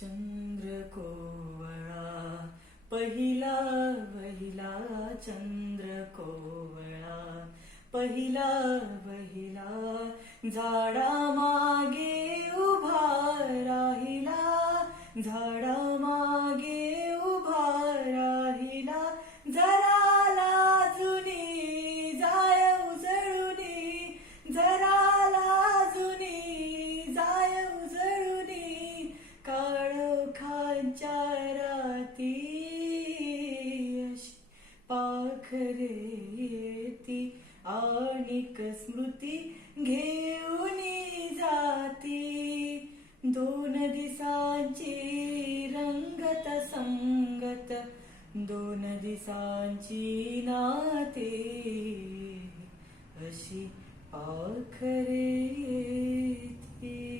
चंद्र कोवळा पहिला वहिला, चंद्र कोवळा पहिला वहिला, झाडा मागे उभा राहिला, झाडा मागे उभा राहिला, जरा लाजुनी जाय उजळुनी, जरा लाजुनी जाय उजळुनी, काळोखाच्या राती अशी पाखरे येती, आणिक स्मृती घेऊनी जाती, दोन दिसांची रंगत संगत, दोन दिसांची नाते, अशी पाखरे येती.